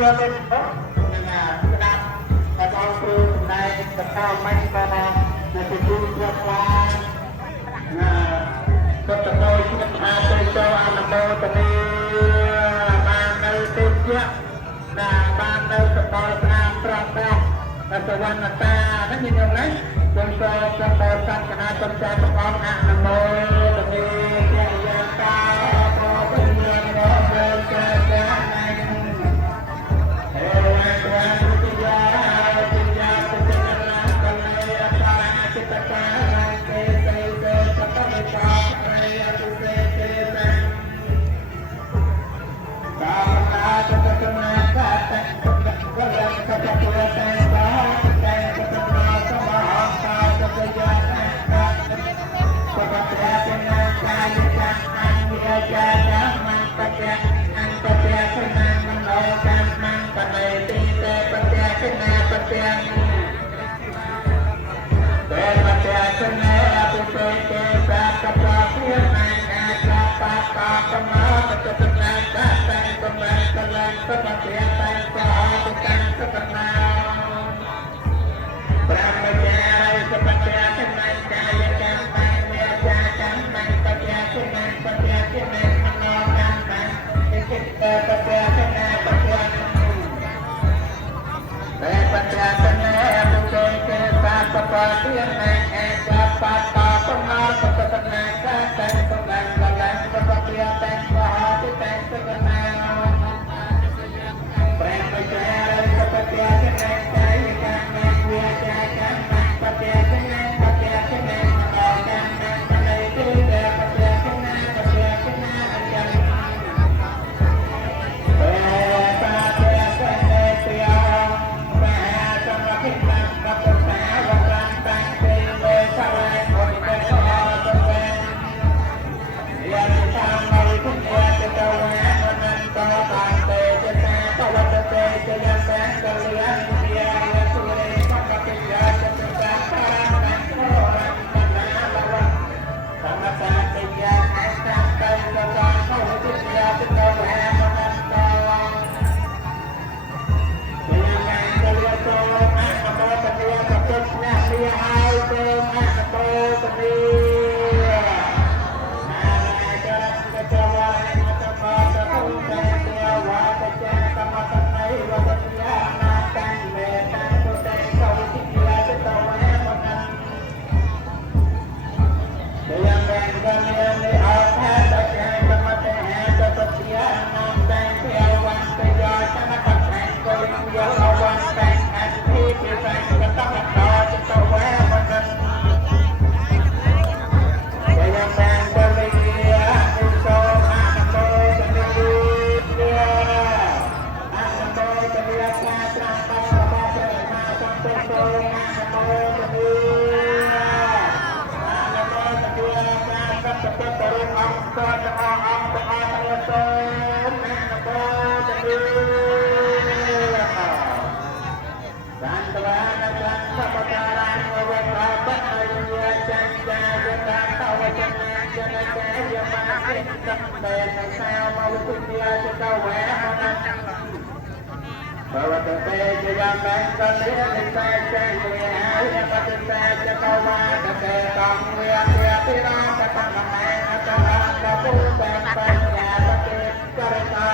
វាទៅណាស្ដាប់ដល់គ្រូសម្ដែងកថាមិនបាននៅទីគ្រូស្រាប់ឡាណាក៏ទៅដោយចិត្តថាទៅចូលអនុមោទនីបាននៅទេពយៈណាបាននៅសកលស្នាមប្រកបដល់សវណ្ណតាហ្នឹងញញឹមណាសូមសូមសក្ការសក្ការៈចំចាព្រះអង្គអនុមោទនីជាយាតាប្រពន្ធមានរបស់ព្រះចាចាណៃហេវៈវៈទុតិយាតិយាទុតិយនាកលេអបាចិត្តការៈទេទេទេសតវិបារិយទុទេទេតាកាមនាចតកនាកតកវរៈកតពុរតេសាតេកតនាសមហកាតកយាតាសវតយតនាកាយកាអញ្ញយាចាមន្តយអន្តយសនាមនោកម្មមបនេតិទេបត្យាសនាបត្យាទេបត្យាសនាអភិសេទេសាកប្រាភិនាអាចាបាបាកម្មបតតនាកតេកម្មកលំសបតិយតេសាអតិកាសកណាប្រមចារិសបត្យាសនាកាយកម្មបញ្ញចាកម្មបញ្ញបត្យាសនាបត្យាសនាមនោកម្មបញ្ញចិត្តបត្យាសនាបត្យាទេបត្យាសនាអភិសេទេសាកប្រាភិនាអាចាបាបាកម្មបតតនាកតេកម្មកលំសបតិយតេសាអតិកាសកណាប្រមចារិសបត្យាសនាកាយកម្មបញ្ញចាកម្មបត្យាសនាបត្យាសនាមនោកម្មបនេតិទេបត្យាសនាបត្យាសនាអញ្ញទេសាធេសនេទយមហាសមភិក្ខុបព្វសាវរន្តាំទេលេសវេបុទ្ធេសអរតវេយៈតាមោទុតិយតតវេអនន្តោបាទេចតាបវតទេចយតាកលយានិយាយសុរេបកតិយាចតុតាបារណោរមណាលវៈសមតាតិយាអស្តាតេសតាភវតិយាចតវេអនន្តោជាយ៉ាងកលយតោអនុមោទនីកតុស្ញាលិហើយទេអនុមោទនីบวตเตจยังแมงกะลินิสัยเจริญหายปฏิเสธจะกวาตเตตังเวียเวียติราตตังแมงอัตตะกะปุเตปัญญาปฏิกริตา